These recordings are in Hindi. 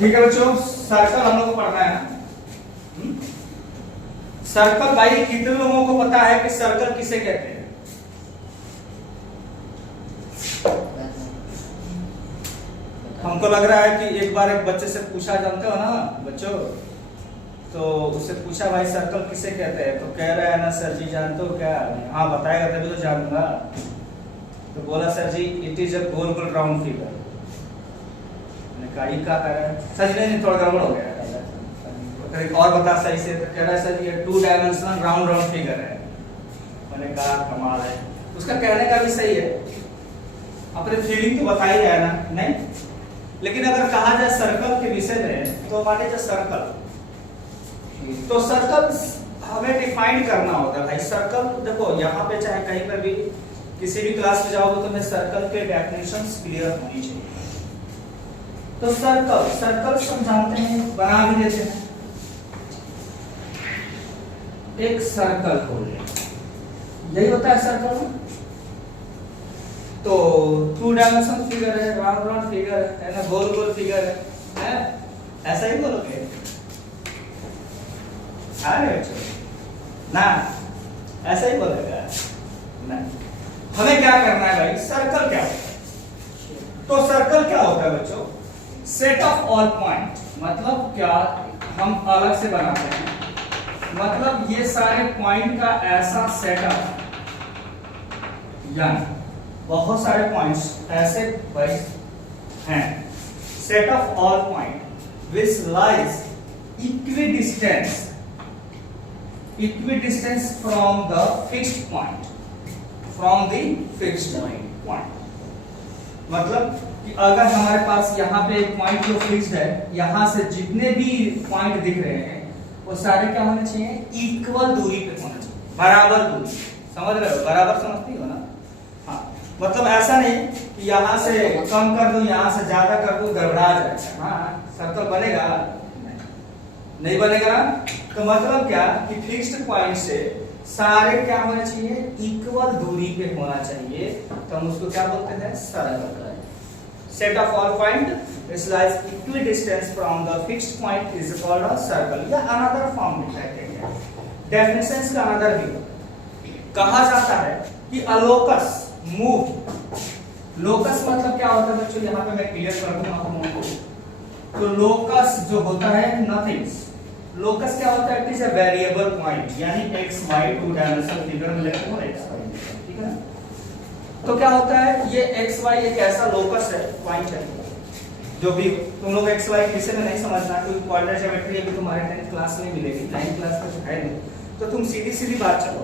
ठीक है बच्चों, सर्कल हम लोग को पढ़ना है ना। सर्कल भाई कितने लोगों को पता है कि सर्कल किसे कहते हैं? हमको लग रहा है कि एक बार एक बच्चे से पूछा, जानते हो ना बच्चों, तो उससे पूछा भाई सर्कल किसे कहते हैं, तो कह रहा है ना सर जी जानते हो क्या? हाँ बताएगा तभी तो जानूंगा। तो बोला sir ji it is a गोल गोल राउंड फिगर। मैंने कहा ये क्या कह रहा है सर जी? नहीं थोड़ा गड़बड़ हो गया, एक और बता सही से। तो कह रहा है सर ये 2 डायमेंशनल राउंड राउंड फिगर है। मैंने कहा कमाल है। उसका कहने का भी सही है, अपने फीलिंग तो बता ही रहा है ना, नहीं? लेकिन अगर कहा जाए सर्कल के विषय में, तो मान लीजिए सर्कल, तो सर्कल हमें डिफाइन करना होता है भाई। सर्कल देखो यहाँ पे चाहे कहीं पर भी किसी भी क्लास में जाओगे तो हमें सर्कल के डेफिनेशंस क्लियर होनी चाहिए। तो सर्कल समझाते हैं, बना भी देते हैं। एक सर्कल हो गया, यही होता है सर्कल में। तो 2 डायमेंशनल फिगर है, राउंड राउंड फिगर है ना, गोल गोल फिगर है, ऐसा ही बोलोगे ना? ऐसा ही बोलेगा ना? हमें क्या करना है भाई? सर्कल क्या होता है? तो सर्कल क्या होता है बच्चों? Set of all point. मतलब क्या, हम अलग से बनाते हैं, मतलब ये सारे पॉइंट का ऐसा सेटअप, यानी बहुत सारे पॉइंट्स ऐसे भाई हैं, set of all point which lies equidistant from the fixed point, मतलब कि अगर हमारे पास यहाँ पे एक पॉइंट जो फिक्स्ड है, यहाँ से जितने भी पॉइंट दिख रहे हैं वो सारे क्या होने चाहिए? इक्वल दूरी पे होना चाहिए, बराबर दूरी। समझ रहे हो? बराबर समझती हो ना? हाँ, मतलब ऐसा नहीं कि यहाँ से कम कर दूं, यहाँ से ज्यादा कर दूं, गड़बड़ा जाएगा। हाँ, सर्कल बनेगा? नहीं बनेगा। तो मतलब क्या कि फिक्स्ड पॉइंट से सारे क्या होना चाहिए? इक्वल दूरी पे होना चाहिए। तो हम उसको क्या बोलते हैं? Circle. Set of all point which lies equidistant from the fixed point is called a circle। या another form में कहते हैं, डेफिनेशंस का another भी कहा जाता है कि a locus move। लोकस मतलब क्या होता है बच्चों? यहाँ पे मैं क्लियर कर दूं आप लोगों को। तो लोकस जो होता है नथिंग्स। लोकस क्या होता है? It is a variable point, यानी x y 2 डायमेंशनल फिगर में लिखते हो x y, ठीक है ना? तो क्या होता है? ये x y एक ऐसा लोकस है, पॉइंट है, जो भी तुम लोग x y किसी में नहीं समझना, क्योंकि क्वाड्रेटिक ज्योमेट्री अभी तुम्हारे 10th क्लास में मिलेगी, 9th क्लास में है नहीं। तो तुम सीधी सीधी बात चलो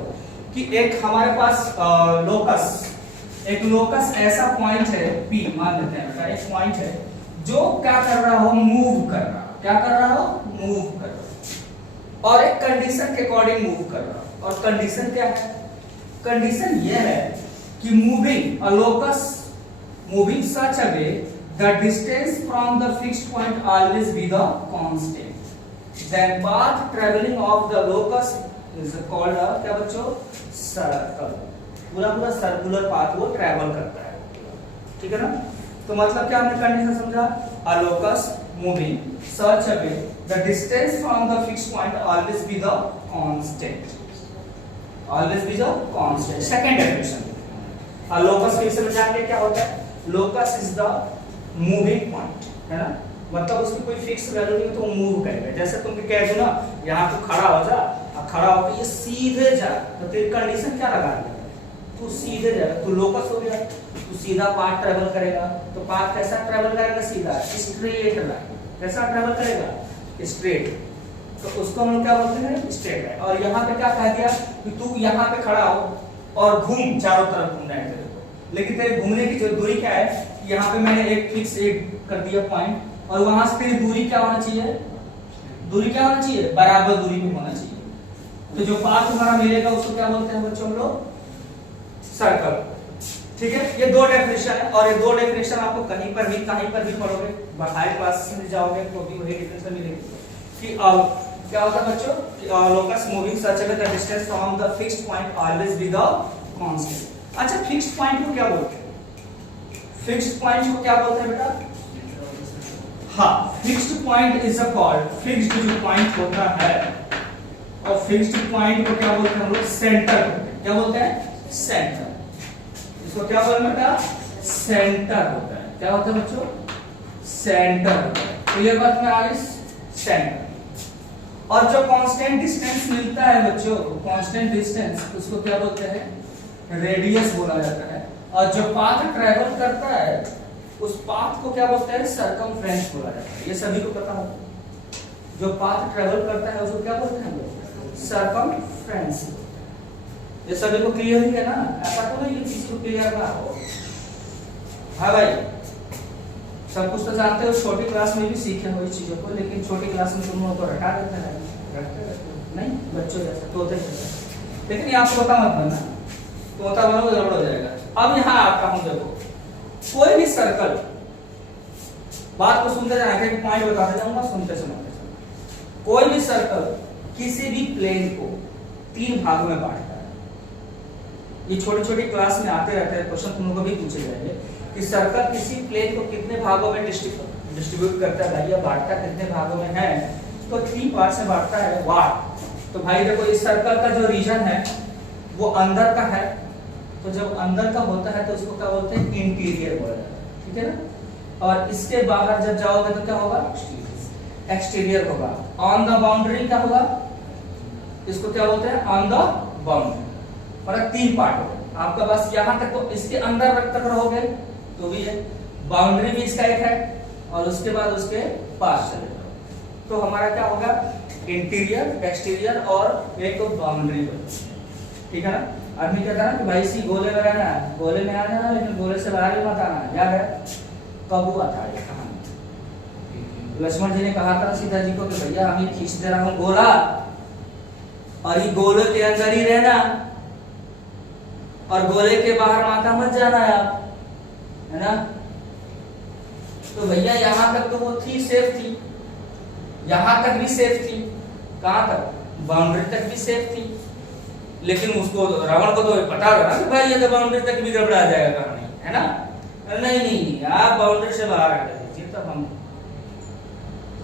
कि एक हमारे पास एक लोकस ऐसा पॉइंट है P, मान लेते हैं एक पॉइंट है जो क्या कर रहा हो? मूव कर रहा। क्या कर रहा हो? मूव कर रहा, और एक कंडीशन के अकॉर्डिंग मूव कर रहा। और कंडीशन क्या है? कंडीशन ये है कि moving a locus, moving such a way the distance from the fixed point always be the constant, then path traveling of the locus is called a क्या बच्चों? सर्कल। पूरा सर्कुलर पाथ वो ट्रैवल करता है, ठीक है ना? तो मतलब क्या हमने कंडीशन समझा? a locus moving such a way the distance from the fixed point always be the constant, always be the constant। second definition, a locus फिर से जाके क्या होता है? locus is the moving point, है ना? मतलब उसकी कोई फिक्स वैल्यू नहीं, तो मूव करेगा। जैसे तुम कह दो ना यहाँ तो खड़ा हो जा, अब खड़ा होकर ये सीधे जा, तो तेरी कंडीशन क्या लगा दिया? तू सीधे जा, तू लोकस हो गया, तू सीधा पाथ ट्रेवल करेगा। तो पाथ कैसा ट्रेवल करेगा? सीधा, स्ट्रेट लाइन। कैसा ट्रेवल करेगा? स्ट्रेट। तो उसको हम लोग क्या बोलते हैं? Straight line. और यहाँ पे क्या कह दिया कि तू यहाँ पे खड़ा हो और घूम, चारों तरफ घूमना है तेरे को। लेकिन तेरे घूमने की जो दूरी क्या है? यहाँ पे मैंने एक फिक्स एक कर दिया पॉइंट, और वहां से तेरी दूरी क्या होना चाहिए? दूरी क्या होना चाहिए? बराबर दूरी में होना चाहिए। तो जो पाथ हमारा मिलेगा उसको क्या बोलते हैं बच्चों हम लोग? सर्कल। ठीक है, ये दो डेफिनेशन है, और ये दो डेफिनेशन आपको कहीं पर भी पढ़ोगे, हाई क्लास में जाओगे तो भी वही डेफिनेशन मिलेगी कि क्या होता है बच्चों? Locus moving such a way the distance from the fixed point always be the constant. अच्छा, फिक्स्ड पॉइंट को क्या बोलते हैं? फिक्स्ड पॉइंट को क्या बोलते हैं बेटा? हाँ, fixed point is a called, fixed जो पॉइंट होता है और फिक्स्ड पॉइंट को क्या बोलते हैं हम लोग? सेंटर। क्या बोलते हैं? सेंटर। इसको क्या बोलना बेटा? सेंटर होता है। क्या होता है बच्चों? सेंटर होता है। क्लियर बात में आ गई? सेंटर। और जो कांस्टेंट डिस्टेंस मिलता है बच्चों, कांस्टेंट डिस्टेंस, उसको क्या बोलते हैं? रेडियस बोला जाता है। और जो पाथ ट्रेवल करता है उस पाथ को क्या बोलते हैं? सर्कमफ्रेंस बोला जाता है। ये सभी को पता हो। जो पाथ ट्रेवल करता है उसको क्या बोलते हैं हम लोग? सर्कमफ्रेंस। ये सभी को क्लियर ही है ना? ऐसा तो नहीं कि किसी को क्लियर ना हो। हाँ भाई, सब कुछ तो जानते हो, छोटी क्लास में भी सीखे हो इस चीजों को, लेकिन छोटी क्लास में तुम लोगों को रटा देते हैं, नहीं बच्चों जैसा, तोते जैसा। लेकिन यहाँ तोता मत बनना, तोता बनोगे गड़बड़ हो जाएगा। अब यहाँ आता हूँ, देखो कोई भी सर्कल, बात को सुनते जाएंगे, पॉइंट बताते जाऊंगा, सुनते सुनते। कोई भी सर्कल किसी भी प्लेन को 3 भागों में बांटता है। ये छोटी छोटी क्लास में आते रहते हैं क्वेश्चन, तुम लोगों को भी पूछे जाएंगे कि सर्कल किसी प्लेन को कितने भागों में डिस्ट्रीब्यूट करता है भाई, या बांटता कितने भागों में है? तो 3 पार्ट में बांटता है। वाट। तो भाई देखो, इस सर्कल का जो रीजन है वो अंदर का है, तो जब अंदर का होता है तो उसको क्या बोलते हैं? इंटीरियर बोला जाता है। ठीक है ना? और इसके बाहर जब जाओगे तो क्या होगा? एक्सटीरियर होगा। ऑन द बाउंड्री क्या होगा? इसको क्या बोलते हैं? On the boundary. मतलब 3 पार्ट हो गए आपका, बस यहाँ तक। तो इसके अंदर तक रहोगे तो भी है, बाउंड्री भी इसका एक है, और उसके बाद उसके पास चले जाओ तो हमारा क्या होगा? इंटीरियर, एक्सटीरियर और एक तो बाउंड्री होगी। ठीक है ना? आदमी कहता है ना कि भाई इसी गोले में रहना है, गोले में आ जाना, लेकिन गोले से बाहर भी मत आना। याद है कब हुआ था ये कहानी? लक्ष्मण जी ने कहा था सीता जी को कि भैया हम ये खींच दे रहा हूँ गोला, और ये गोले के अंदर ही रहना, और गोले के बाहर माथा मत जाना आप, है ना? तो भैया यहाँ तक तो वो थी, सेफ थी, यहाँ तक भी सेफ थी। कहाँ तक? बाउंड्री तक भी सेफ थी। लेकिन उसको, रावण को तो पता था ना कि भाई ये तो बाउंड्री तक भी गड़बड़ा जाएगा कहानी, है ना? नहीं नहीं, आप बाउंड्री से बाहर हटा दीजिए, तब हम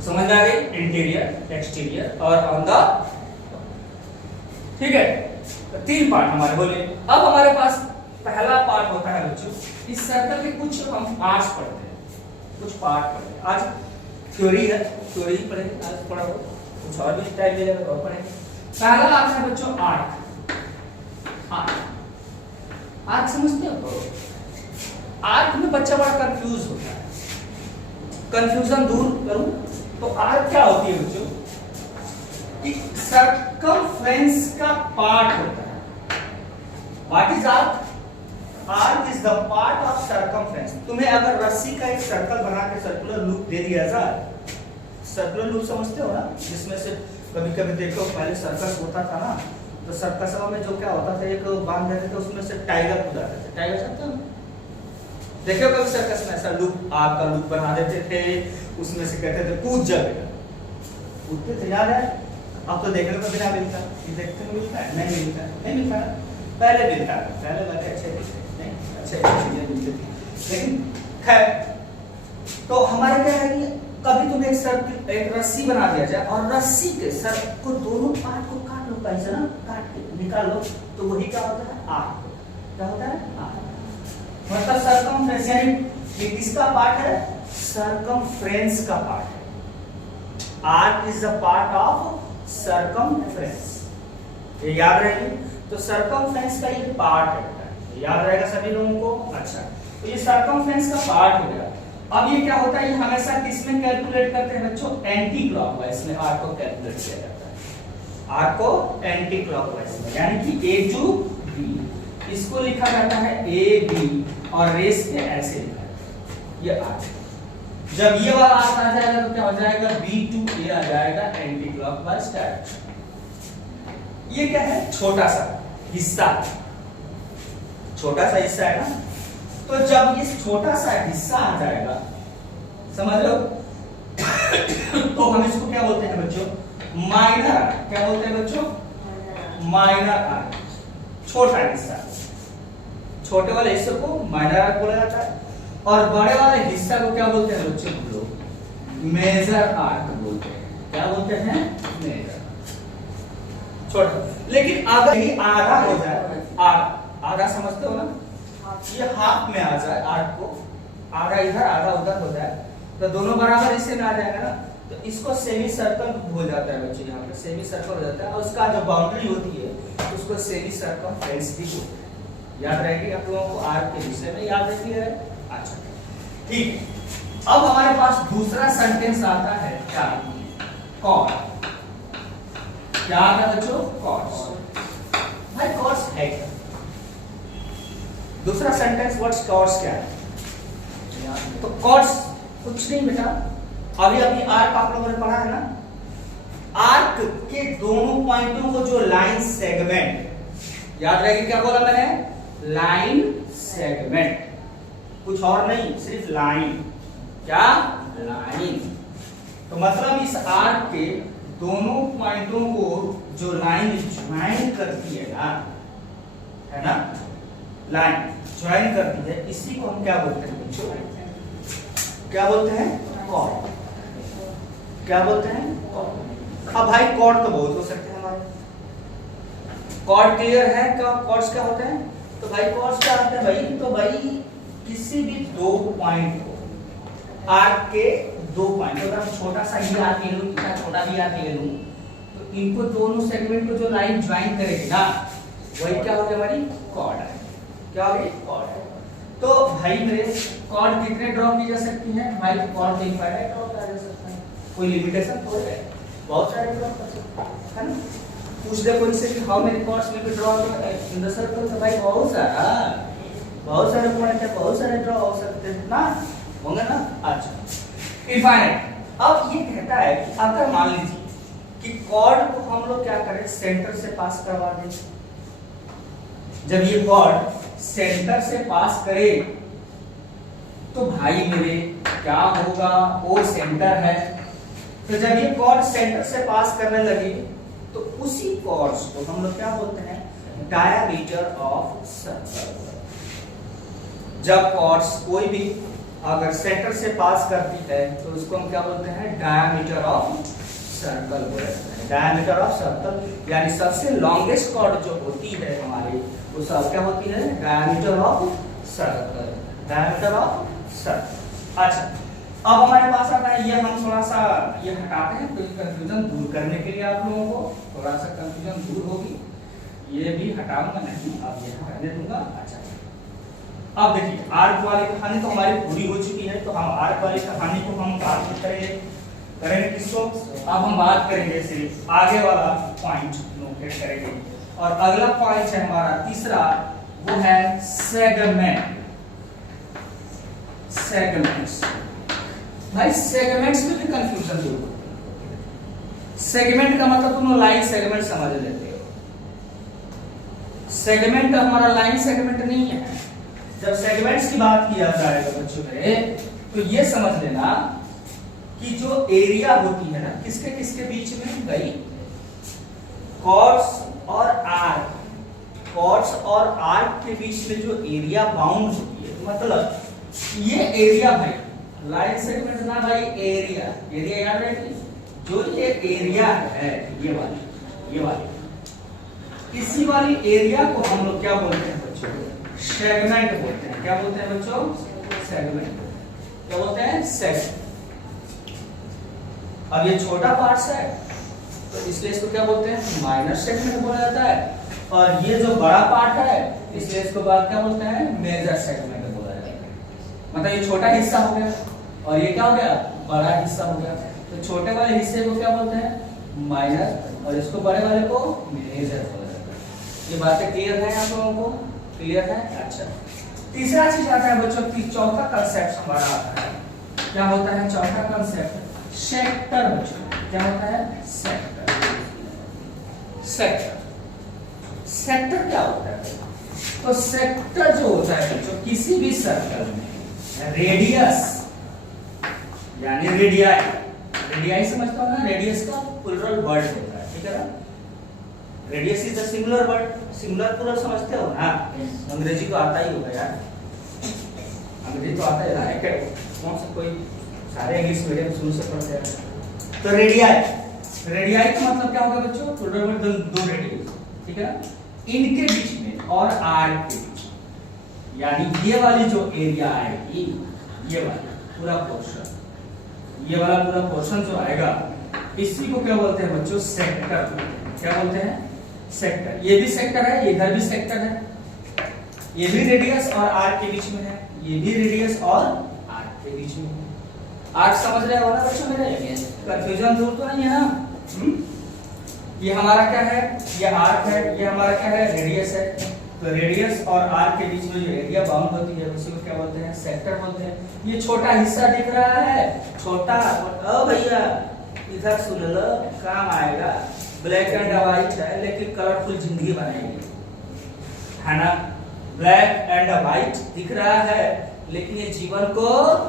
समझ आ गई। इंटीरियर, एक्सटीरियर और ऑन द। ठीक है, तो 3 पार्ट हमारे बोले। अब हमारे पास पहला पार्ट होता है बच्चों, इस सर्कल के कुछ हम पार्ट्स पढ़ते हैं, कुछ पार्ट पढ़ते हैं। आज थ्योरी है, थ्योरी ही पढ़ेंगे आज थोड़ा बहुत, कुछ और भी टाइम मिलेगा तो पढ़ेंगे। पहला आता है बच्चों आर्क। आर्क समझते हो? आर्क में बच्चा बड़ा कंफ्यूज होता है। कंफ्यूजन दूर करूं तो आर्क क्या होती है बच्चों? सर्कमफ्रेंस का पार्ट होता है। What is arc? Arc is the part of circumference. तुम्हें अगर रस्सी का एक सर्कल बना के सर्कुलर लूप दे दिया जाए, सर्कुलर लूप समझते हो ना, जिसमें से कभी कभी देखो पहले सर्कस होता था ना, तो सर्कस में जो क्या होता था, एक बांध देते थे, उसमें से टाइगर कूद आते थे। टाइगर जानते हो? देखो कभी सर्कस में ऐसा लूप, आग का लूप बना देते थे, उसमें से कहते थे कूद जा बेटा, कूदते थे। याद है? अब तो देखने को बिना मिलता, देखते को मिलता है? नहीं मिलता, नहीं मिलता। पहले मिलता था, पहले लगे अच्छे नहीं अच्छे चीजें मिलती थी, लेकिन खैर। तो हमारे क्या है कि कभी तुम्हें एक सर्कल, एक रस्सी बना दिया जाए और रस्सी के सर को दोनों पार्ट को काट लो, कैसे ना काट के निकाल लो, तो वही क्या होता है? आर्क। क्या होता है? आर्क। मतलब सर्कमफ्रेंस, यानी ये किसका पार्ट है? सर्कमफ्रेंस का पार्ट है। Arc is the part of circumference. ये याद रहेगी। तो सर्कमफ्रेंस का ये पार्ट है, याद रहेगा सभी लोगों को। अच्छा, तो ये सर्कमफ्रेंस का पार्ट हो गया। अब ये क्या होता है? ये हमेशा किसमें कैलकुलेट करते हैं बच्चों? एंटी क्लॉकवाइज में आर्क को कैलकुलेट किया जाता है। आर्क को एंटी क्लॉकवाइज में, यानी कि ए टू बी, इसको लिखा जाता है ए बी, और रेस पे ऐसे लिखा है ये आर्क। जब ये वाला आर्क आ जाएगा तो क्या हो जाएगा? बी टू ए आ जाएगा एंटी क्लॉकवाइज डायरेक्शन। ये क्या है? छोटा सा हिस्सा, छोटा सा हिस्सा है ना। तो जब ये छोटा सा हिस्सा आ जाएगा, समझ लो, तो हम इसको क्या बोलते हैं बच्चों? Minor arc. क्या बोलते हैं बच्चों? Minor arc. छोटा हिस्सा, छोटे वाले हिस्से को माइनर आर्क बोला जाता है, और बड़े वाले हिस्सा को क्या बोलते हैं बच्चों? हम लोग मेजर आर्क बोलते हैं। क्या बोलते हैं? मेजर। छोटा। लेकिन अगर ये आधा हो जाए, आधा समझते हो ना, ये हाफ में आ जाए आर्क को, आधा इधर आधा उधर हो जाए तो दोनों बराबर इससे में आ जाएगा ना, तो इसको सेमी सर्कल हो जाता है बच्चे, यहाँ पे सेमी सर्कल हो जाता है और उसका जो बाउंड्री होती है उसको सेमी सर्कमफ्रेंस भी बोलते हैं। याद रहेगी आप लोगों को, आर्क के विषय में याद रहती है। अच्छा ठीक है, अब हमारे पास दूसरा सेंटेंस आता है क्या? कॉर्ड। क्या आता है बच्चों? कॉर्ड्स। भाई कॉर्ड्स है क्या? दूसरा सेंटेंस व्हाट्स कॉर्ड्स क्या है? तो कॉर्ड्स कुछ नहीं बेटा, अभी अभी आर्क आप लोगों ने पढ़ा है ना, आर्क के दोनों पॉइंटों को जो लाइन सेगमेंट, याद रहेगी क्या बोला मैंने? लाइन सेगमेंट, कुछ और नहीं, सिर्फ लाइन। क्या? लाइन। तो मतलब इस आर्क के दोनों पॉइंटों को जो लाइन ज्वाइन करती है ना, है ना, लाइन ज्वाइन करती है, इसी को हम क्या बोलते हैं बच्चों? क्या बोलते हैं? कॉर्ड। क्या बोलते हैं? कॉर्ड। अब भाई कॉर्ड तो बहुत हो सकते हैं हमारे। कॉर्ड क्लियर है? क्या कॉर्ड्स क्या होते हैं? तो भाई कॉर्ड्स क्या होते हैं भाई? तो भाई किसी भी दो पॉइंट को, आर्क के दो पॉइंट, अगर हम छोटा सा ये आर्क ले लूं, इतना छोटा भी आर्क ले लूं, तो इनको दोनों सेगमेंट को जो लाइन ज्वाइन करेगी ना, वही क्या होगी हमारी? कॉर्ड है। क्या होगी? कॉर्ड है। तो भाई मेरे कॉर्ड कितने ड्रॉ की जा सकती हैं? भाई कॉर्ड तो इनफाइनाइट ड्रॉ किया जा सकता है, कोई लिमिटेशन थोड़ी है, बहुत सारे ड्रॉ कर सकते हैं, है ना। पूछ दे कोई से कि how many chords will be draw in the circle, तो भाई बहुत सारे पॉइंट है, बहुत सारे ड्रॉ हो सकते हैं ना, होंगे ना। अच्छा इनफाइनाइट। अब ये कहता है कि अगर मान लीजिए कि कॉर्ड को हम लोग क्या करें, सेंटर से पास करवा दें, जब ये कॉर्ड सेंटर से पास करे तो भाई मेरे क्या होगा? ओ सेंटर है, तो जब ये कॉर्ड सेंटर से पास करने लगे तो उसी कॉर्ड्स को हम लोग क्या बोलते हैं? Diameter of circle. जब कॉर्ड्स कोई भी अगर सेंटर से पास करती है तो उसको हम क्या बोलते हैं? डायमीटर ऑफ सर्कल बोलते हैं। डायमीटर ऑफ सर्कल यानी सबसे लॉन्गेस्ट कॉर्ड जो होती है हमारी, वो सब क्या होती है? Diameter of circle. Diameter of circle. अच्छा अब हमारे पास आता है, ये हम थोड़ा सा ये हटाते हैं, तो कंफ्यूजन दूर करने के लिए आप लोगों को थोड़ा सा कंफ्यूजन दूर होगी, ये भी हटाऊंगा नहीं, अब ये रहने दूंगा। अच्छा अब देखिए, आर्क वाली कहानी तो हमारी पूरी हो चुकी है, तो हम आर्क वाली कहानी को हम बात करेंगे किसको? अब हम बात करेंगे सिर्फ आगे वाला पॉइंट नोट करेंगे, और अगला पॉइंट है हमारा तीसरा, वो है सेगमेंट। सेगमेंट्स। भाई सेगमेंट्स में भी कंफ्यूजन दूर हो। सेगमेंट का मतलब तुम लाइन सेगमेंट समझ लेते हो, सेगमेंट हमारा लाइन सेगमेंट नहीं है। जब सेगमेंट्स की बात किया जाएगा बच्चों मेरे, तो ये समझ लेना कि जो एरिया होती है ना, किसके किसके बीच में गई? कॉर्ड्स और आर्क, कॉर्ड्स और आर्क के बीच में जो एरिया बाउंड होती है, मतलब ये एरिया भाई, लाइन सेगमेंट ना भाई, एरिया, एरिया याद रखिए, जो ये एरिया है ये वाली इसी वाली एरिया को हम लोग क्या बोलते हैं बच्चों? सेगमेंट बोलते हैं। क्या बोलते हैं बच्चों? सेगमेंट। क्या बोलते हैं? सेगमेंट। अब ये छोटा पार्ट है तो इसलिए इसको क्या बोलते हैं? माइनर सेगमेंट बोला जाता है, और ये जो बड़ा पार्ट है इसलिए इसको बाद क्या बोलते हैं? मेजर सेगमेंट बोला जाता है। मतलब ये छोटा हिस्सा हो गया और ये क्या हो गया? बड़ा हिस्सा हो गया। तो छोटे वाले हिस्से को क्या बोलते हैं? माइनर, और इसको बड़े वाले को मेजर बोला जाता है। ये बातें क्लियर है आप लोगों को? क्लियर है? अच्छा तीसरा चीज आता है बच्चों की, चौथा कंसेप्ट हमारा आता है, क्या होता है चौथा कंसेप्ट? सेक्टर। बच्चों क्या होता है? सेक्टर। सेक्टर, सेक्टर क्या होता है? तो सेक्टर जो होता है बच्चों, किसी भी सर्कल में रेडियस यानी रेडियाई, रेडियाई समझता हो ना, रेडियस का प्लुरल वर्ड होता है, ठीक है ना? Radius is the singular word, singular plural समझते हो ना? अंग्रेजी तो आता ही होगा यार, अंग्रेजी तो आता है ना, कौन सा कोई सारे इंग्लिश मीडियम शुरू से पढ़ते हैं। तो रेडियाई, रेडियाई का मतलब क्या होगा बच्चों? टोटल दो रेडियस, ठीक है ना, इनके बीच में और आर्क के बीच, यानी ये वाली जो एरिया आएगी, ये वाला पूरा पोर्शन, ये वाला पूरा पोर्शन जो आएगा, इसी को क्या बोलते हैं बच्चों? सेक्टर बोलते हैं। क्या बोलते हैं? सेक्टर। ये भी सेक्टर है, इधर भी सेक्टर है, ये भी रेडियस और आर्क के बीच में है, ये भी रेडियस और आर्क के बीच में है। आर्क समझ रहे हो ना बच्चों मेरे? कंफ्यूजन दूर तो नहीं है ना? ये हमारा क्या है? ये आर्क है, ये हमारा क्या है? रेडियस है। तो रेडियस और आर्क के बीच में जो एरिया बाउंड होती है उसी को क्या बोलते हैं? सेक्टर बोलते हैं। ये छोटा हिस्सा दिख रहा है, छोटा, ओ भैया इधर सुन लो, काम आएगा। ब्लैक एंड व्हाइट है लेकिन कलरफुल जिंदगी बनाएगी, है ना? ब्लैक एंड व्हाइट दिख रहा है लेकिन ये जीवन को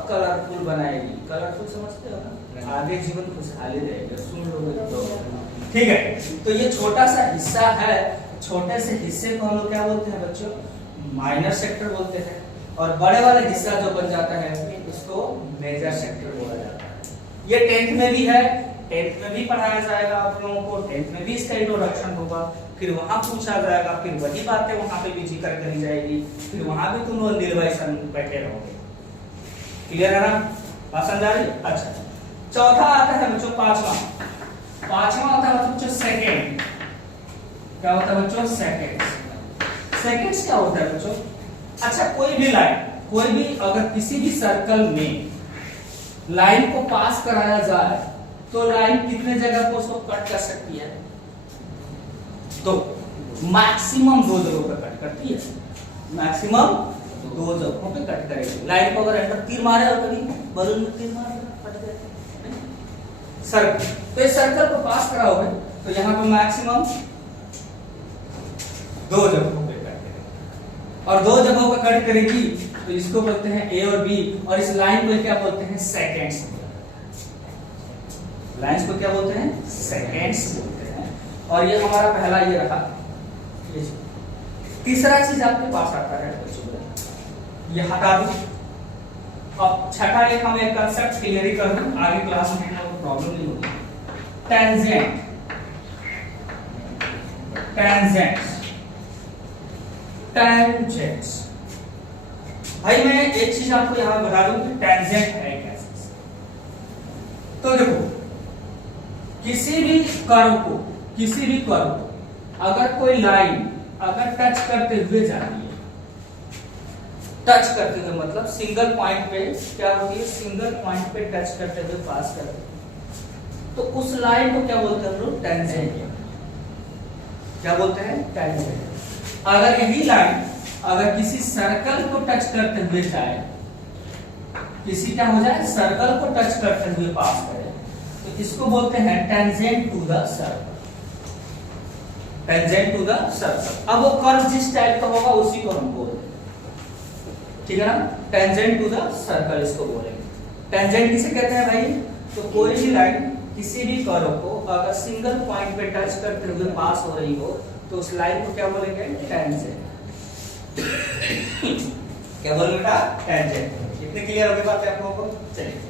कलरफुल बनाएगी। कलरफुल समझते हो ना? आगे जीवन खुशहाली रहेगा, सुन लो तो ठीक है। तो ये छोटा सा हिस्सा है, छोटे से हिस्से को हम लोग क्या बोलते हैं बच्चों? माइनर सेक्टर बोलते हैं। और बड़े वाला हिस्सा जो बन जाता है उसको मेजर सेक्टर बोला जाता है। ये 10th में भी है, 10th में भी पढ़ाया जाएगा आप लोगों को, 10th में भी इसका इंट्रोडक्शन होगा, फिर वहां पूछा जाएगा, फिर वही बातें वहां पे भी जिक्र करी जाएगी, फिर वहां भी तुम लोग निर्वयसन बैठे रहोगे। क्लियर है ना? बात समझ आ रही है? अच्छा, चौथा आता है बच्चों पांचवा। पांचवा आता है बच्चों सेकंड। क्या होता है बच्चों? सेकंड्स। सेकंड्स क्या होता है बच्चों? अच्छा, कोई भी लाइन, कोई भी अगर किसी भी सर्कल में लाइन को पास कराया जाए तो लाइन कितने जगह को उसको कट कर सकती है? तो मैक्सिमम 2 जगहों पे कट करती है, मैक्सिमम 2 जगहों पे कट करेगी। लाइन को अगर एंटर तीर मारे और कभी बलून में तीर मारे कट गए सर्कल, तो इस सर्कल को पास कराओगे तो यहाँ पे मैक्सिमम 2 जगहों पे कट करेगी, और 2 जगहों पे कट करेगी तो इसको बोलते हैं ए और बी, और इस लाइन को क्या बोलते हैं? सेकेंड्स। लाइंस को क्या बोलते हैं? सेकेंड्स बोलते हैं। और ये हमारा पहला ये रहा। ये तीसरा चीज आपके पास आता है बच्चों, ये हटा दो। अब छठा एक हम एक कांसेप्ट क्लियर ही कर दूं, आगे क्लास में कोई प्रॉब्लम नहीं होगी। Tangent, tangents, tangents. भाई मैं एक चीज आपको यहां बता दूं कि टेंजेंट है क्या। तो देखो, किसी भी कर्व को, किसी भी कर्व को अगर कोई लाइन अगर टच करते हुए जा रही है, टच करते हुए मतलब सिंगल पॉइंट पे क्या होती है? सिंगल पॉइंट पे टच करते हुए पास करते हैं, तो उस लाइन को क्या बोलते हैं हम लोग? टेंजेंट। क्या बोलते हैं? टेंजेंट। अगर यही लाइन अगर किसी सर्कल को टच करते हुए जाए, किसी क्या हो जाए? सर्कल को टच करते हुए पास करे, तो इसको बोलते हैं tangent to the circle. Tangent to the circle. अब वो कर्व जिस टाइप का होगा उसी को हम बोलते हैं, ठीक है ना? टेंजेंट टू द सर्कल इसको बोलेंगे। टेंजेंट किसे कहते हैं भाई? तो कोई भी लाइन किसी भी कर्व को अगर सिंगल पॉइंट पे टच करते हुए पास हो रही हो तो उस लाइन को क्या बोलेंगे? टेंजेंट। क्या बोलेंगे बेटा? टेंजेंट। इतने क्लियर हो गई बात है आप लोगों को? चलिए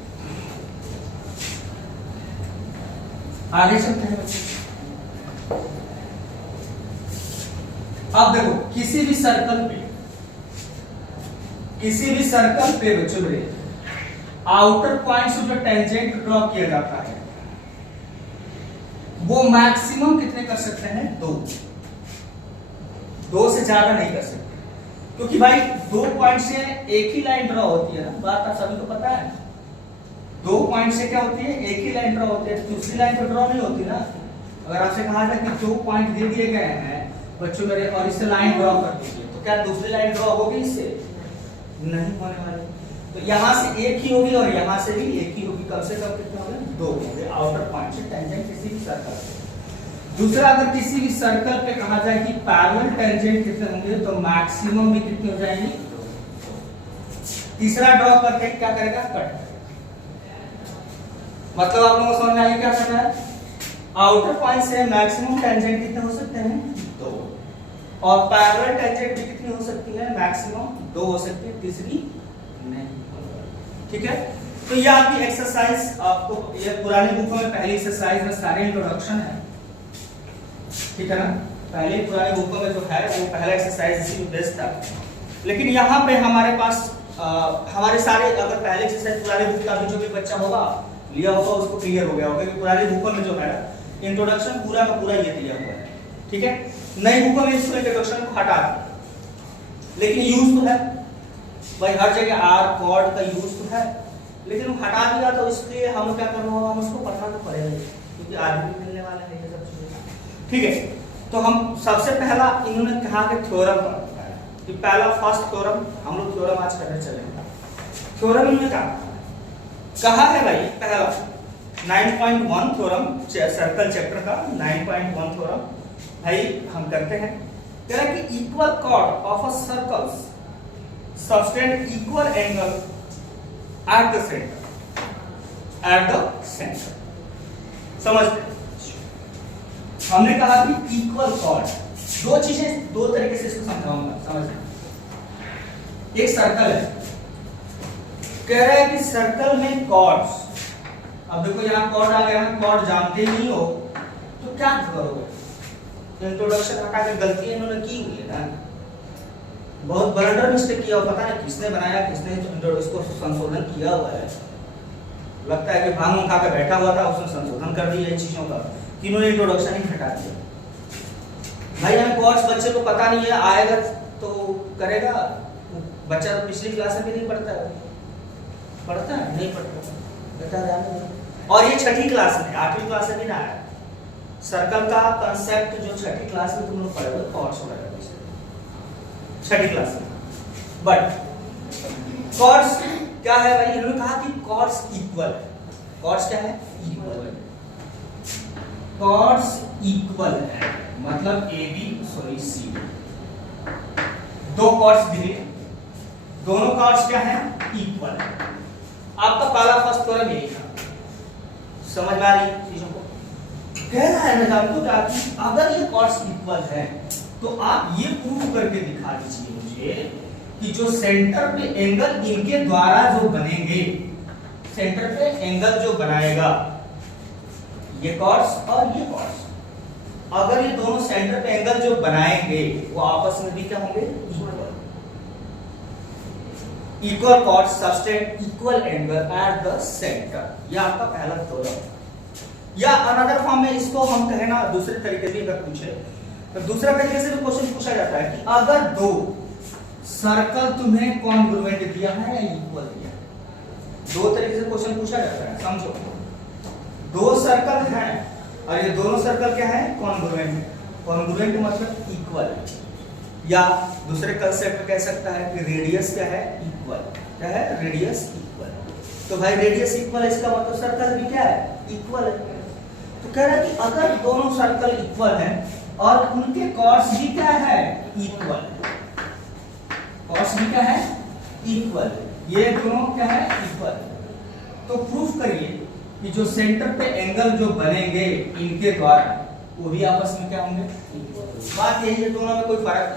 आगे चलते हैं बच्चे। अब देखो, किसी भी सर्कल पे, किसी भी सर्कल पे बच्चों मेरे आउटर पॉइंट से जो टेंजेंट ड्रॉ किया जाता है वो मैक्सिमम कितने कर सकते हैं? 2 से ज्यादा नहीं कर सकते, क्योंकि भाई 2 पॉइंट से एक ही लाइन ड्रॉ होती है ना, बात आप सभी को पता है। 2 पॉइंट से क्या होती है? एक ही लाइन ड्रॉ होती है, दूसरी लाइन तो ड्रॉ नहीं होती ना। अगर आपसे कहा जाए कि 2 पॉइंट दे दिए गए हैं बच्चों मेरे और इससे लाइन ड्रॉ कर दीजिए, तो क्या दूसरी लाइन ड्रॉ होगी? इससे नहीं होने वाली। तो यहां से एक ही होगी और यहां से भी एक ही होगी। कम से कम कितने होंगे? 2 होंगे आउटर पॉइंट से टेंजेंट किसी भी सर्कल पे। दूसरा, अगर किसी भी सर्कल पे कहा जाए कि पैरेलल टेंजेंट कितने होंगे तो मैक्सिमम भी कितनी हो जाएंगी? 2। तीसरा ड्रॉ करके क्या करेगा? कट। मतलब आप लोगों को समझ में आया क्या करना है? आउटर पॉइंट से मैक्सिमम टेंजेंट कितने हो सकते हैं? 2। और पैरेलल टेंजेंट भी कितनी हो सकती है? मैक्सिमम 2 हो सकती है, तीसरी नहीं। ठीक है, तो ये आपकी एक्सरसाइज, आपको ये पुरानी बुकों में पहली एक्सरसाइज में सारे इंट्रोडक्शन है, ठीक है ना। पहले पुरानी बुकों में जो है वो पहला एक्सरसाइज इसी में बेस्ड था, लेकिन यहाँ पे हमारे पास हमारे सारे, अगर पहले एक्सरसाइज पुरानी बुक का भी जो भी बच्चा होगा लिया होगा उसको क्लियर हो गया होगा कि पुरानी बुकों में जो है इंट्रोडक्शन पूरा का पूरा ये दिया हुआ है, ठीक है। नई बुकों में इसको इंट्रोडक्शन को हटा दिया, लेकिन यूज तो है भाई, हर जगह आर कॉर्ड का यूज तो है, लेकिन वो हटा दिया तो इसलिए हम क्या करना होगा, हम उसको पढ़ना तो पड़ेगा, क्योंकि आगे भी मिलने वाला है ये सब चीजें, ठीक है। तो हम सबसे पहला इन्होंने कहा कि थ्योरम पढ़ना है, कि पहला फर्स्ट थ्योरम, हम लोग थ्योरम आज करने चलेंगे। थ्योरम इन्होंने कहा है भाई, पहला 9.1 थ्योरम, सर्कल चैप्टर का 9.1 थ्योरम भाई हम करते हैं। कह रहा है कि equal cord of a circles subtend equal angle at the centre, समझते हैं। हमने कहा कि इक्वल कॉर्ड, दो चीजें दो तरीके से इसको समझाऊंगा, समझ। एक सर्कल है, कह रहा है कि सर्कल में कॉर्ड्स, अब देखो यहां कॉर्ड आ गया, कॉर्ड जानते नहीं हो तो क्या करोगे, इंट्रोडक्शन हटा के गलती इन्होंने की हुई है ना, बहुत ब्लंडर मिस्टेक किया, पता नहीं किसने बनाया, किसने इसको संशोधन किया हुआ है, लगता है कि भांग खा के बैठा हुआ था, उसने संशोधन कर दिया इन चीजों का, कि इन्होंने इंट्रोडक्शन ही हटा दिया। भाई हमें कोर्स बच्चे को पता नहीं है, आएगा तो करेगा, बच्चा तो पिछली क्लास में भी नहीं पढ़ता है, पढ़ता है नहीं पढ़ता, बेटा जाने। और ये छठी क्लास में, 8वीं क्लास में भी ना आया, सर्कल का कांसेप्ट जो छठी क्लास में तुम लोग पढ़े हो, कॉर्ड्स वगैरह छठी क्लास में। बट कॉर्ड्स क्या है भाई, इन्होंने कहा कि कॉर्ड्स इक्वल है, कॉर्ड्स क्या है, इक्वल, कॉर्ड्स इक्वल है, मतलब सी दो कॉर्ड्स दिए, दोनों कॉर्ड्स क्या है, इक्वल है। आपका पहला फर्स्ट थ्योरम यही था, समझ में आ रही चीजों को। कह रहा है ना आपको क्या कि अगर ये कॉर्ड्स इक्वल है तो आप ये प्रूव करके दिखा दीजिए मुझे कि जो सेंटर पे एंगल इनके द्वारा जो बनेंगे, सेंटर पे एंगल जो बनाएगा ये कॉर्ड्स और ये कॉर्ड्स, अगर ये दोनों सेंटर पे एंगल जो बनाएंगे वो आपस में भी क्या होंगे, equal chords subtend equal angle at the centre. ये आपका पहला थ्योरम। या अनदर फॉर्म में इसको हम कहें ना, दूसरे तरीके से अगर पूछे तो दूसरा तरीके से भी क्वेश्चन पूछा जाता है कि अगर दो सर्कल तुम्हें कॉन्ग्रुएंट दिया है या इक्वल दिया है, दो तरीके से क्वेश्चन पूछा जाता है, समझो। दो सर्कल हैं और ये दोनों सर्कल क्या है, कॉन्ग्रुएंट, कॉन्ग्रुएंट मतलब इक्वल, या दूसरे कंसेप्ट में कह सकता है कि रेडियस क्या है, इक्वल, क्या है, रेडियस इक्वल। तो भाई रेडियस इक्वल है, इसका मतलब सर्कल भी क्या है, इक्वल है। तो कह रहा है कि अगर दोनों सर्कल इक्वल हैं और उनके कॉर्ड्स भी क्या है, इक्वल, कॉर्ड्स भी क्या है, इक्वल, ये दोनों क्या है, इक्वल, तो प्रूफ करिए कि जो सेंटर पे एंगल जो बनेंगे इनके द्वारा वो भी आपस में क्या होंगे, इक्वल। बात यही है, दोनों में कोई फर्क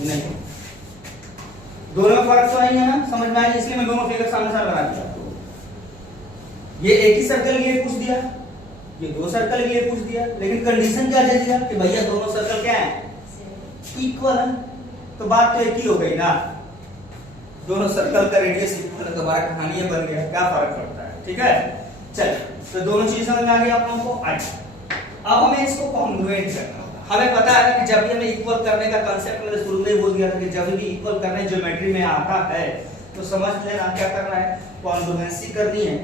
नहीं, दोनों में फर्क तो नहीं है ना, समझ में आया, इसलिए मैं दोनों फिगर सामने सामने बना दिया। ये एक ही सर्कल के लिए पूछ दिया, ये दो सर्कल के लिए पूछ दिया, लेकिन कंडीशन क्या दे दिया कि भैया दोनों सर्कल क्या है, इक्वल है। तो बात तो एक ही हो गई ना, दोनों सर्कल का रेडियस इक्वल है, तो हमारा कहानी बन गया, क्या फर्क पड़ता है, ठीक है। चलिए, तो दोनों चीजें समझ में आ गई आप लोगों को। अब हमें इसको कॉन्ग्रुएंट करना होगा। हमें पता है कि जब भी हमें इक्वल करने का कांसेप्ट मैंने शुरू में ही बोल दिया था कि जब भी इक्वल करने ज्योमेट्री में आता है तो समझ लेना क्या करना है, कॉन्ग्रुएंसी करनी है,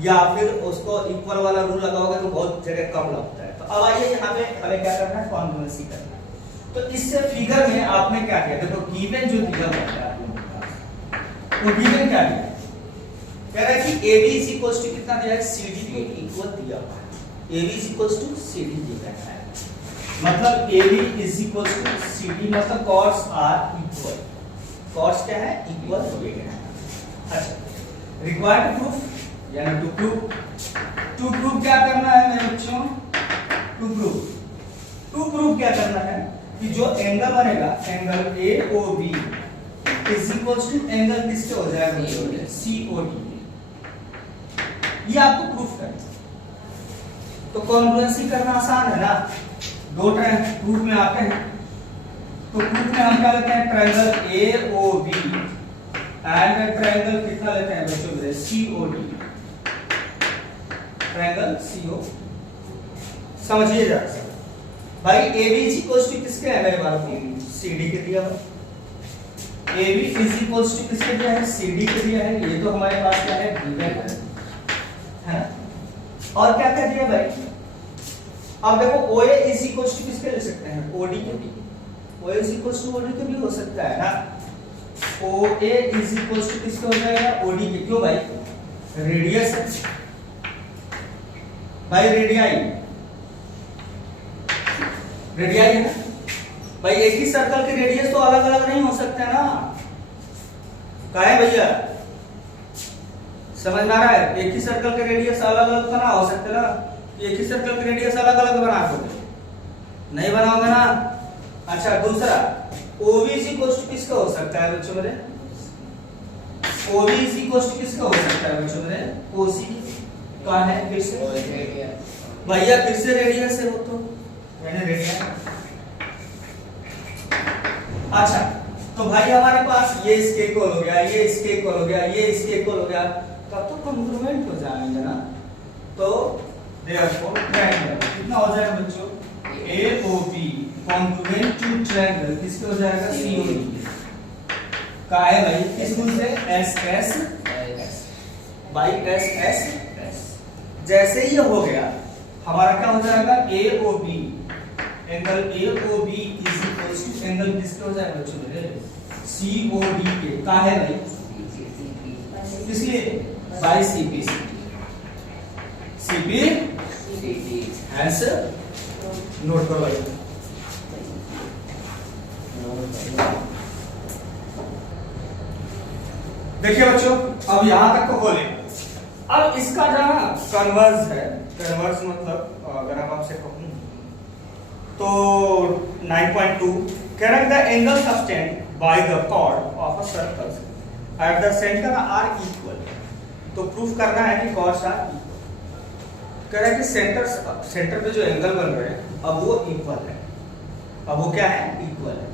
या फिर उसको इक्वल वाला रूल लगाओगे तो बहुत जगह कम लगता है। तो अब आइए यहाँ पे हमें क्या करना है, कॉन्ग्रुएंसी करना है। तो इससे फिगर में आपने क्या किया, देखो गिवन जो दिया हुआ है वो गिवन क्या दिया, कह रहा है कि AB इज इक्वल टू कितना दिया है, CD के इक्वल दिया हुआ है, AB is equal to CD दिया है, मतलब AB is equal to CD, मतलब कॉर्ड्स आर इक्वल, कॉर्ड्स क्या है, इक्वल हो गए हैं। अच्छा, रिक्वायर्ड प्रूफ यानी टू प्रूफ क्या करना है मेरे बच्चों, टू प्रूफ क्या करना है कि जो एंगल बनेगा, angle AOB is equal to angle किसके हो जाएगा, COD, ये आपको प्रूफ करना। तो कॉन्ग्रुएंसी करना आसान है ना, दो प्रूफ में आते हैं। तो प्रूफ में हम क्या लेते हैं, ट्रायंगल AOB एंड ट्रायंगल कितना लेते हैं बच्चों मेरे, COD, ट्रायंगल CO। समझिए जरा भाई, AB किसके है मेरे बात में, CD के दिया हुआ। AB किसके दिया है, CD के दिया है। ये तो हमारे पास क्या है, गिवन है। और क्या क्या दिया भाई, अब देखो OA किसके ले सकते हैं, OD के भी। OA OD के भी हो सकता है ना। OA किसके हो जाएगा, OD के। क्यों भाई, रेडियस है भाई, रेडियाई है ना भाई। एक ही सर्कल के रेडियस तो अलग अलग नहीं हो सकते ना, क्या है भैया, समझ में आ रहा है। एक ही सर्कल के रेडियस अलग अलग तो ना हो सकते ना, एक ही सर्कल के रेडियस अलग अलग बना दोगे, नहीं बनाओगे ना। अच्छा दूसरा, OB किसका हो सकता है बच्चों मेरे, OB किसका हो सकता है बच्चों मेरे, OC का है फिर से भैया, फिर से रेडियस है वो तो, यानी रेडियस। अच्छा तो भाई हमारे पास ये इसके इक्वल हो गया, ये इसके इक्वल हो गया, ये इसके इक्वल हो गया, तब तो कॉन्ग्रुएंट हो जाएंगे ना। तो देयरफॉर ट्रायंगल कितना हो जाएगा बच्चों, AOB कॉन्ग्रुएंट टू ट्रायंगल किसके हो जाएगा, COD का है भाई, किस रूल से, SS बाई SS। जैसे ही ये हो गया हमारा क्या हो जाएगा, AOB angle AOB is equals to angle किसके हो जाएगा बच्चों मेरे, COD के। का है भाई, इसलिए बाई CP आंसर नोट करो भाई। देखिए बच्चों, अब यहां तक तो बोले। अब इसका जहां कन्वर्स है, कन्वर्स मतलब अगर हम आपसे कहूं तो 9.2 कह रहा है the angle sustained by the chord of a circle at the centre are equal. तो प्रूफ करना है कि कॉर्ड्स आर इक्वल। कह रहा है कि सेंटर पे जो एंगल बन रहे हैं अब वो इक्वल है, अब वो क्या है, इक्वल है।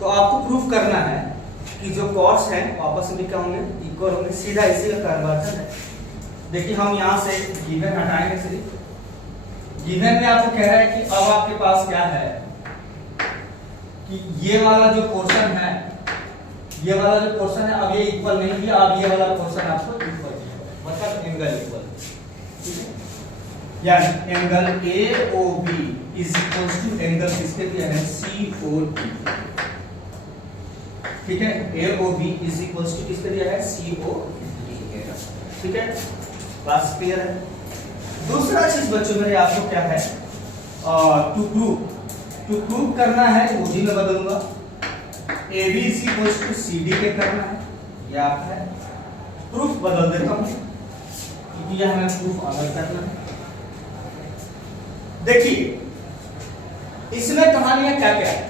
तो आपको प्रूफ करना है कि जो कॉर्ड्स हैं आपस में क्या होंगे, इक्वल होंगे। सीधा इसी का कन्वर्जन है। देखिए हम यहां से गिवन हटाएंगे, सिर्फ गिवन में आपको कह रहा है कि अब आपके पास क्या है कि ये वाला जो पोर्शन है, ये वाला जो पोर्शन है अब ये इक्वल नहीं किया, अब ये वाला पोर्शन आपको इक्वल किया, मतलब एंगल इक्वल। ठीक है, यानी angle AOB is equal to angle किसके दिया है, COD। ठीक है, AOB इज इक्वल टू किसके दिया है, COD। ठीक है, बात क्लियर है। दूसरा चीज बच्चों मेरे आपको क्या है, टू प्रूव करना है, वो भी मैं बदलूंगा। AB is equal to CD के करना है, ये आपका है। प्रूफ बदल देता हूं क्योंकि यह हमें प्रूफ अलग करना है। देखिए इसमें कहानियां क्या क्या है,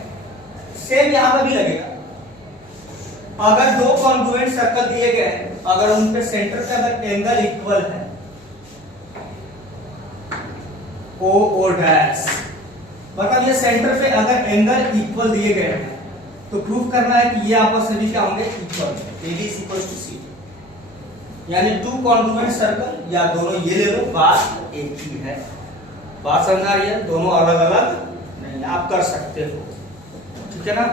सेम यहां पर भी लगेगा। अगर दो कॉन्ग्रुएंट सर्कल दिए गए हैं, अगर उन पे सेंटर पे अगर एंगल इक्वल है, O डैश, मतलब ये सेंटर पे अगर एंगल इक्वल दिए गए हैं तो प्रूफ करना है कि ये आपस में भी क्या होंगे, equal. AB is equal to CD, यानी टू कॉन्ग्रुएंट सर्कल या दोनों ये ले लो, बात एक ही है। बात समझ आ रही है, दोनों अलग अलग नहीं, आप कर सकते हो। ठीक है ना।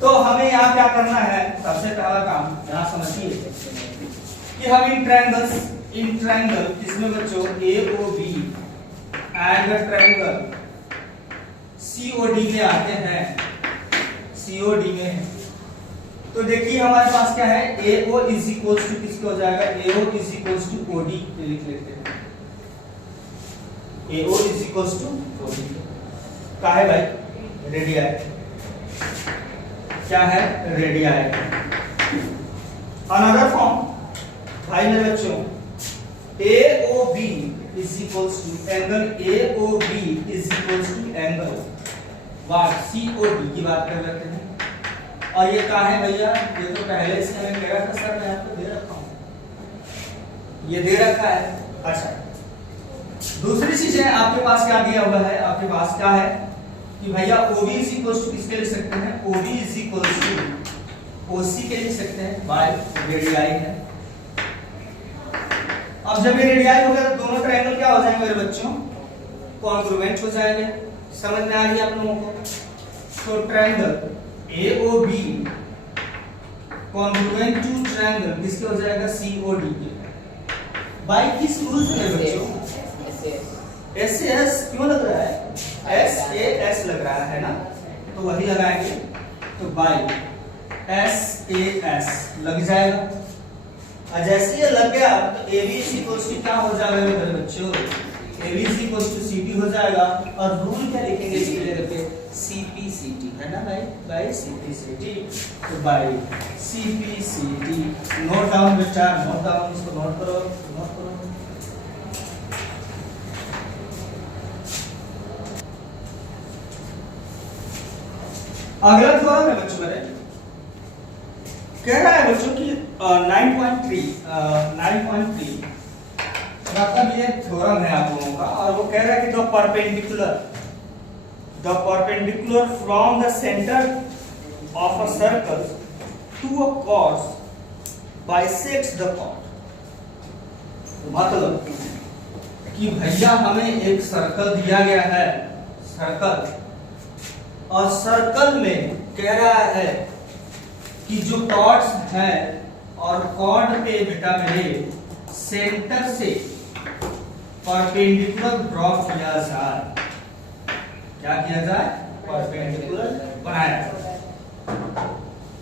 तो हमें यहाँ क्या करना है, सबसे पहला काम यहाँ समझिए कि हम इन ट्रायंगल किसमें बच्चों, AOB एंड ट्रायंगल COD में आते हैं, COD में। तो देखिए हमारे पास क्या है, AO इज इक्वल टू किसके हो जाएगा, AO is equal to OD लिख लेते हैं। AO is equal to OD क्या है भाई, रेडियाई। क्या है, रेडियाई। अनदर फॉर्म भाई मेरे बच्चों, AOB is equals to angle AOB is equals to angle COD की बात कर लेते हैं। और ये क्या है भैया, ये तो पहले से हमें कह रहा था सर, मैं आपको दे रखा हूं, ये दे रखा है। अच्छा, दूसरी चीज है आपके पास क्या दिया हुआ है, आपके पास क्या है कि भैया OB इज इक्वल टू किसके लिख सकते हैं, OB is equal to OC के लिख सकते हैं बाय रेडियाई है। अब जब ये रेडियाई हो गया तो दोनों ट्रायंगल क्या हो जाएंगे मेरे बच्चों, कॉन्ग्रुएंट हो जाएंगे। समझ में आ रही है आप लोगों को? तो triangle AOB congruent to triangle किसके हो जाएगा, COD के। बाय किस रूल से मेरे बच्चों, SAS क्यों लग रहा है, SAS लग रहा है ना, तो वही लगाएंगे। तो बाय SAS लग जाएगा, और जैसे ये लग गया तो ABC क्या हो जाएगा मेरे बच्चों, ABC CD हो जाएगा। और रूल क्या लिखेंगे इसके जगह पे, CPCT है ना भाई, बाय CPCT। तो बाय CPCT नोट डाउन बेटा, नोट डाउन, इसको नोट करो, नोट करो। अगला थ्योरम है बच्चों मेरे, कह रहा है बच्चों कि 9.3 मतलब ये थ्योरम है आप लोगों का, और वो कह रहा है कि the perpendicular from the centre of a circle to a chord bisects the chord. मतलब कि भैया हमें एक सर्कल दिया गया है, सर्कल, और सर्कल में कह रहा है कि जो कॉर्ड्स है और कॉर्ड पे बेटा मेरे सेंटर से परपेंडिकुलर ड्रॉप किया जाए। क्या किया जाए, परपेंडिकुलर बनाया जाए।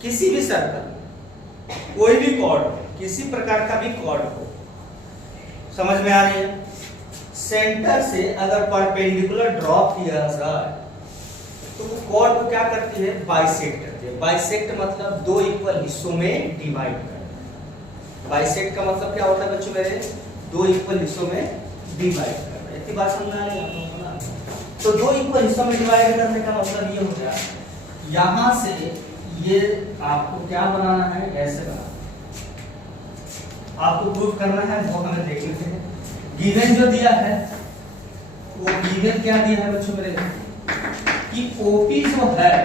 किसी भी सर्कल, कोई भी कॉर्ड, किसी प्रकार का भी कॉर्ड हो, समझ में आ रही है, सेंटर से अगर परपेंडिकुलर ड्रॉप किया जाए तो वो कॉर्ड को क्या करती है, बाइसेक्ट करती है। बाइसेक्ट मतलब दो इक्वल हिस्सों में डिवाइड करना। बाइसेक्ट का मतलब क्या होता है बच्चों मेरे, दो इक्वल हिस्सों में डिवाइड करना। इतनी बात समझ आ रही है आप लोगों को ना? तो दो इक्वल हिस्सों में डिवाइड करने का मतलब ये हो गया, यहां से ये आपको क्या बनाना है, ऐसे बनाना, आपको प्रूफ करना है, वो हमें देख लेते हैं। गिवन जो दिया है वो गिवन क्या दिया है बच्चों मेरे, कि OP जो है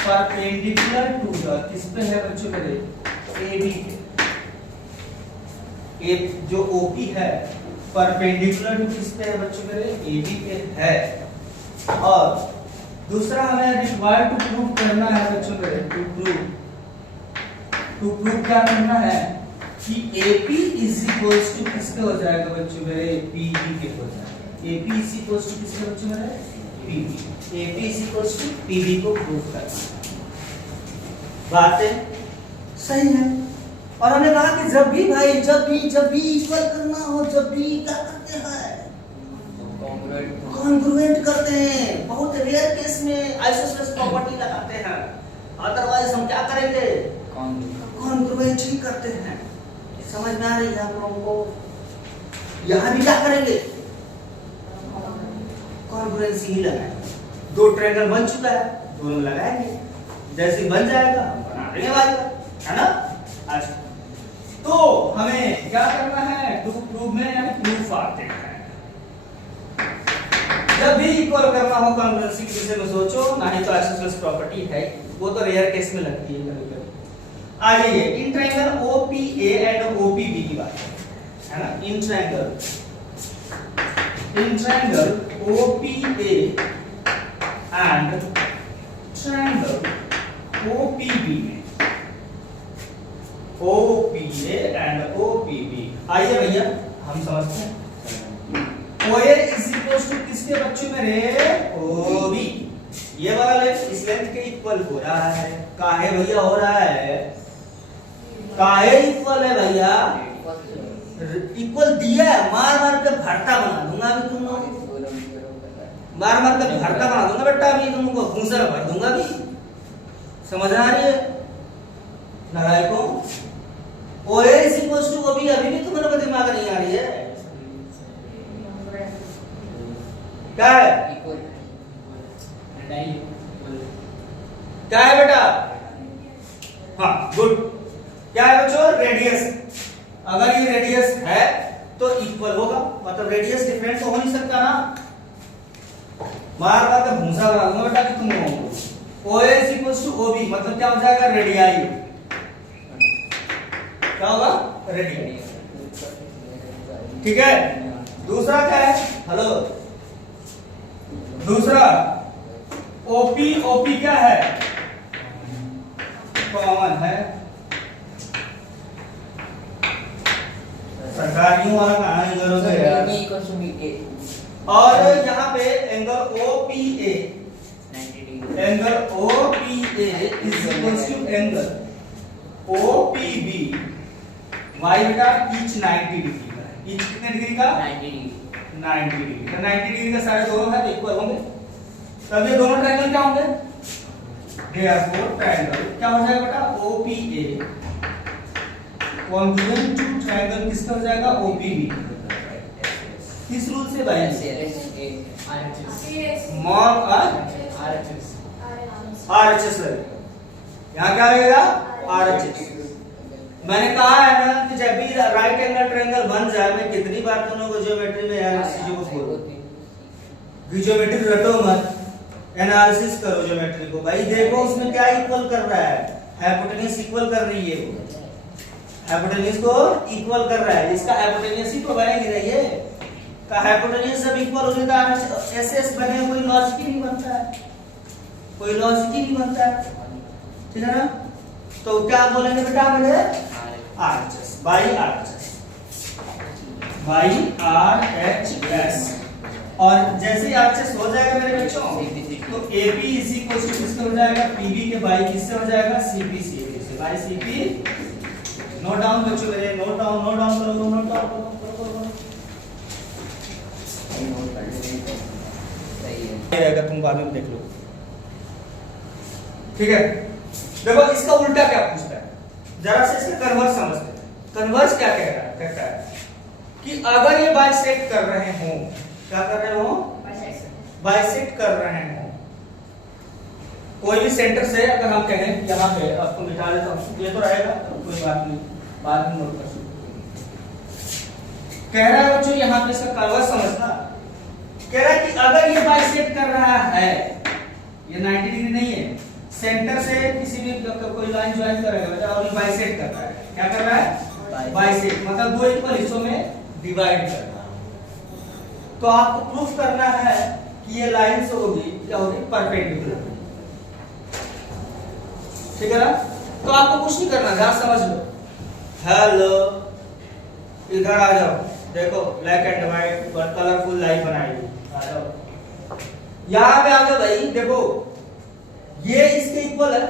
परपेंडिकुलर टू द, किस पे है बच्चों मेरे, AB के। एक जो OP है परपेंडिकुलर टू किस पे है बच्चों मेरे, AB पे है। और दूसरा हमें रिक्वायर टू प्रूव करना है बच्चों मेरे, टू प्रूव क्या करना है कि AP इज इक्वल्स टू किसके हो जाएगा बच्चों मेरे, PB के हो जाएगा। AP इज इक्वल्स टू किसके बच्चों मेरे, PB। AP is equals to PB को प्रूव करना। बातें सही है। और हमने कहा कि जब भी भाई, जब भी इक्वल करना हो, जब भी क्या करते हैं, कॉन्ग्रुएंट करते हैं। बहुत रेयर केस में आइसोसेलेस प्रॉपर्टी लगाते हैं, अदरवाइज हम क्या करेंगे, कॉन्ग्रुएंट ही करते हैं। समझ में आ रही है आप लोगों को? यहां भी क्या करेंगे, कॉन्ग्रुएंसी ही लगाएंगे। दो ट्रायंगल बन चुका है, दोनों लगाएंगे, जैसे बन जाएगा हम बना देंगे भाई, है ना? अच्छा, तो हमें क्या करना है, टू प्रूव में यानी प्रूफ आते हैं। जब भी इक्वल करना हो कॉन्ग्रुएंसी के विषय में सोचो, नहीं तो आइसोसेलेस प्रॉपर्टी है, वो तो रेयर केस में लगती है कभी कभी। आ जाइए, in triangle OPA and OPB की बात है ना। In triangle OPA and triangle OPB में, OPA एंड OPB, आइए भैया हम समझते हैं। OA इज इक्वल टू किसके बच्चों मेरे, OB। ये वाला लेंथ इस लेंथ के इक्वल हो रहा है। काहे भैया हो रहा है, काहे इक्वल है भैया, इक्वल दिया है, मार मार के भरता बना दूंगा अभी तुम लोग, मार मार के भरता बना दूंगा बेटा, अभी तुमको भूसा में भर दूंगा अभी। समझ आ रही है लड़ाई को? OA is equal to OB अभी भी तुम्हारे दिमाग नहीं आ रही है, क्या है, क्या है बेटा? हाँ गुड, क्या है बच्चों, रेडियस। अगर ये रेडियस है तो इक्वल होगा, मतलब रेडियस डिफरेंट तो हो नहीं सकता ना। बार बार का भूसा बना दूंगा बेटा कि तुम हो। OA इक्वल्स टू OB मतलब क्या हो जाएगा, रेडियाई। क्या होगा, रेडियाई। ठीक है। दूसरा क्या है, हेलो, दूसरा OP क्या है, कॉमन है। सरकारियों वाला कहाँ है, इधर उधर है। और यहाँ पे angle OPA, angle OPA is equals to angle OPB। Why बेटा ईच 90 डिग्री का है। ईच कितने डिग्री का, 90 डिग्री। तो 90 डिग्री का सारे दोनों है तो इक्वल होंगे, तब ये दोनों ट्रायंगल क्या होंगे, देयरफॉर ट्रायंगल क्या हो जाएगा बेटा, OPA कॉन्जुगेट टू ट्रायंगल किसका हो जाएगा, OPB। किस रूल से भाई, स्मॉल RHS लगेगा। यहाँ क्या लगेगा, RHS। मैंने कहा है ना कि जब भी राइट एंगल ट्रायंगल बन जाए, मैं कितनी बार तुम लोगों को ज्योमेट्री में यार इस चीजों को बोलो कि ज्योमेट्री रटो मत, एनालिसिस करो ज्योमेट्री को। भाई देखो उसमें क्या इक्वल कर रहा है, हाइपोटेन्यूज इक्वल कर रही है, हाइपोटेन्यूज को इक्वल कर रहा है, इसका हाइपोटेन्यूज ही तो बनेगी ना, ये का हाइपोटेन्यूज सब इक्वल हो जाता है, एसएस बने, कोई लॉजिक ही नहीं बनता है, कोई लॉजिक ही नहीं बनता है, ठीक है ना। तो क्या बोलेंगे बेटा मेरे, RHS बाई RHS। और जैसे ही RHS हो जाएगा मेरे बच्चों, तो AP इज इक्वल टू किससे हो जाएगा, PB के बाई किससे हो जाएगा, CP से बाई CP। नोट डाउन बच्चों मेरे, नोट डाउन करो, नोट डाउन करो। रहेगा, तुम बाद में देख लो, ठीक है। देखो इसका उल्टा क्या पूछता है, जरा से इसका कन्वर्स समझते हैं। कन्वर्स क्या कह रहा है, कहता है कि अगर ये बाइसेक्ट कर रहे हो, क्या कर रहे हो, बाइसेक्ट कर रहे हो, कोई भी सेंटर से अगर हम कहें यहाँ पे, आपको मिटा देता हूँ, ये तो रहेगा कोई बात नहीं, बाद में नोट कर सकते। कह रहा है बच्चों यहाँ पे इसका कन्वर्स समझना, कह रहा है कि अगर ये बाइसेक्ट कर रहा है, ये 90 डिग्री नहीं है, सेंटर से किसी भी कोई लाइन ज्वाइन करेगा और ये बाइसेक्ट कर रहा है, क्या कर रहा है, बाइसेक्ट मतलब दो इक्वल हिस्सों में डिवाइड कर रहा है। तो आपको प्रूफ करना है कि ये लाइन से होगी, क्या होगी, परपेंडिकुलर, ठीक है ना। तो आपको कुछ नहीं करना, ध्यान समझ लो। हेलो, इधर आ जाओ, देखो black and white colourful line बनाई, आ जाओ यहाँ पे आ जाओ भाई। देखो ये इसके इक्वल है,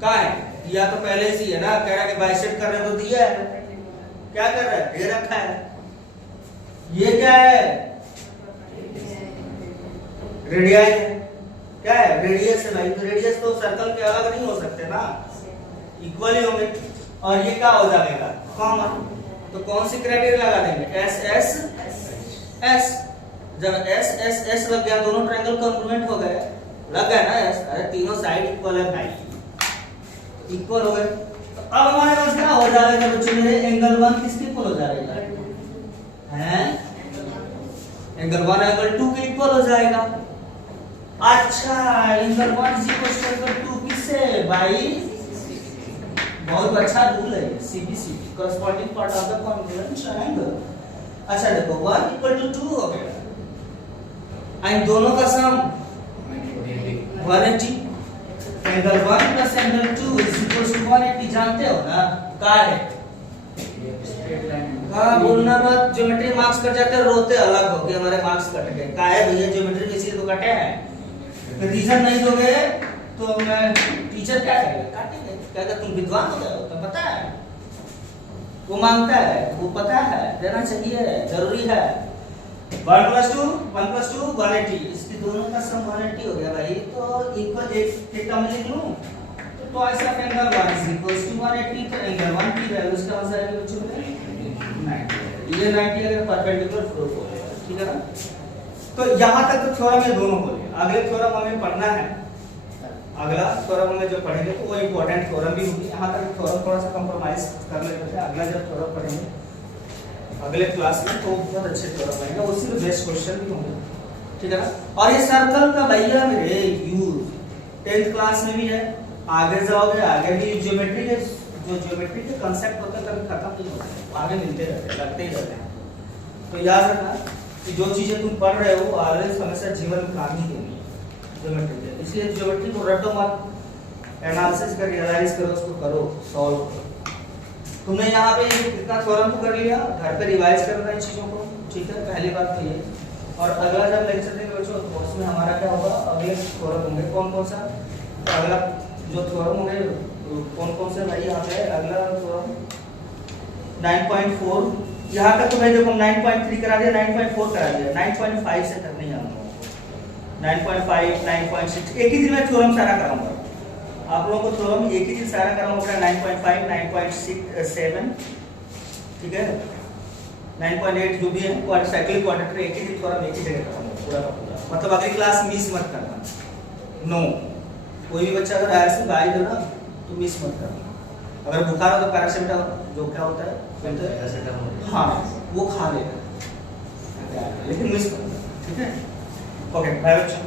कहाँ है, या तो पहले से है ना, कह रहा है कि बाइसेक्ट कर रहे हैं तो दिया है, क्या कर रहा है, दे रखा है। ये क्या है, रेडियस है, क्या है, रेडियस है भाई। तो रेडियस तो सर्कल के अलग नहीं हो सकते ना, इक्वल ही होंगे। और ये क्या हो जाएगा, कॉमन। तो कौन सी क्राइटेरिया लगा देंगे, एस एस एस। जब एस एस एस लग गया, दोनों ट्रायंगल कॉन्ग्रुएंट हो गए, लग गया ना एस, अरे तीनों साइड इक्वल है भाई, इक्वल हो गए। तो अब हमारे पास क्या हो जाएगा बच्चों मेरे, एंगल 1 किसके इक्वल हो जाएगा, हैं, एंगल 1 एंगल 2 के इक्वल हो जाएगा। अच्छा, angle 1 is equal to angle 2 किससे भाई, बहुत अच्छा रूल है, CBC corresponding part of the congruent triangle। अच्छा देखो 1 इक्वल टू 2 हो गया, एंड दोनों का sum 180, angle 1 plus angle 2 is equal to 180, जानते हो ना क्या है। हाँ, बोलना मत, ज्योमेट्री मार्क्स कट जाते हैं, रोते अलग हो के हमारे मार्क्स कट गए, क्या है भैया ज्योमेट्री में इसीलिए तो कटे हैं। रीजन नहीं दोगे तो मैं टीचर क्या करेगा, काटेंगे, क्या तुम विद्वान हो गए हो, तो पता है, वो मांगता है, वो पता है, देना चाहिए, जरूरी है। 1 प्लस 2 180, इसकी दोनों का सम 180 हो गया भाई। तो इक्वल एक टर्म लिख लूं, तो twice of angle 1 is equals to 180। तो एंगल 1 की वैल्यू इसका हो जाएगा बच्चों 90। ये 90 अगर परपेंडिकुलर प्रूफ हो गया, ठीक है ना। तो यहां तक तो थ्योरम ये दोनों हो गए। अगले थ्योरम हमें पढ़ना है, अगला थ्योरम में जो पढ़ेंगे तो वो इंपॉर्टेंट थ्योरम भी होगी। यहाँ तक थ्योरम थोड़ा सा कंप्रोमाइज कर लेते हैं, अगला जब थ्योरम पढ़ेंगे अगले क्लास में तो बहुत अच्छे थ्योरम बनेगा, उसी में बेस्ट क्वेश्चन भी होंगे, ठीक है ना। और ये सर्कल का भैया मेरे यूज 10th क्लास में भी है, आगे जाओगे आगे भी ज्योमेट्री के जो ज्योमेट्री के कांसेप्ट होते हैं कभी खत्म नहीं होते, आगे मिलते रहते हैं, लगते ही रहते हैं। तो याद रखना कि जो चीजें तुम पढ़ रहे हो आगे हमेशा जीवन में काम ही देंगी ज्योमेट्री के, इसलिए ज्योमेट्री को रटो मत, एनालिसिस कर रियलाइज करो, उसको करो, सॉल्व करो। तुमने यहाँ पे इतना थ्योरम तो कर लिया, घर पे रिवाइज करना इन चीजों को, ठीक है, पहली बात तो ये। और अगला जब लेक्चर देंगे बच्चों तो उसमें हमारा क्या होगा, अगले थ्योरम होंगे कौन कौन सा, अगला जो थ्योरम होंगे कौन कौन से भाई यहाँ पे अगला थ्योरम 9.4, यहाँ तक तो भाई देखो 9.3 करा दिया, 9.4 करा दिया, 9.5 से तक नहीं आऊंगा, 9.5 9.6 एक ही दिन में थ्योरम सारा कराऊंगा आप लोगों को, थ्योरम एक ही दिन सारा कराऊंगा, 9.5 9.7 ठीक है, 9.8 जो भी है क्वाड्रेटिक साइक्लिक क्वाड्रेटिक एक ही दिन थ्योरम एक ही जगह कराऊंगा पूरा का पूरा, मतलब अगली क्लास मिस मत करना, नो कोई भी बच्चा अगर ऐसे गाइड हो ना तो मिस मत करना। अगर बुखार हो तो पैरासिटामोल जो क्या होता है पैरासिटामोल, हाँ वो खा लेना, लेकिन मिस करना, ठीक है। ओके बाय बच्चों।